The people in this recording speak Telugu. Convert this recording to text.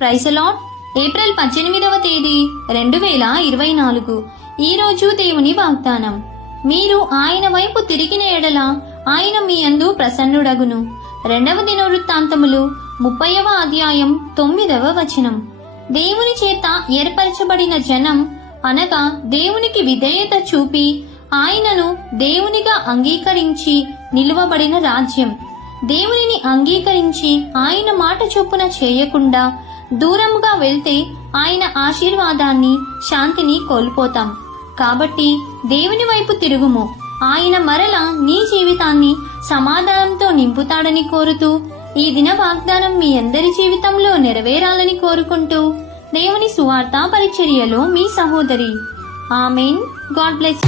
Praise the Lord. ఏప్రిల్ 18వ తేదీ 2024. ఈ రోజు దేవుని వాగ్దానం. మీరు ఆయన వైపు తిరిగిన ఎడల ఆయన మీ యందు ప్రసన్నుడగును. 2వ దినవృత్తాంతములు 30వ అధ్యాయం 9వ వచనం. దేవుని చేత ఏర్పరచబడిన జనం అనగా దేవునికి విధేయత చూపి ఆయనను దేవునిగా అంగీకరించి నిలువబడిన రాజ్యం. దేవునిని అంగీకరించి ఆయన మాట చొప్పున చేయకుండా దూరముగా వెళ్తే ఆయన ఆశీర్వాదాన్ని, శాంతిని కోల్పోతాం. కాబట్టి దేవుని వైపు తిరుగుము. ఆయన మరల నీ జీవితాన్ని సమాధానంతో నింపుతాడని కోరుతూ ఈ దిన వాగ్దానం మీ అందరి జీవితంలో నెరవేరాలని కోరుకుంటూ దేవుని సువార్త పరిచర్యలో మీ సహోదరి. ఆమేన్. God bless.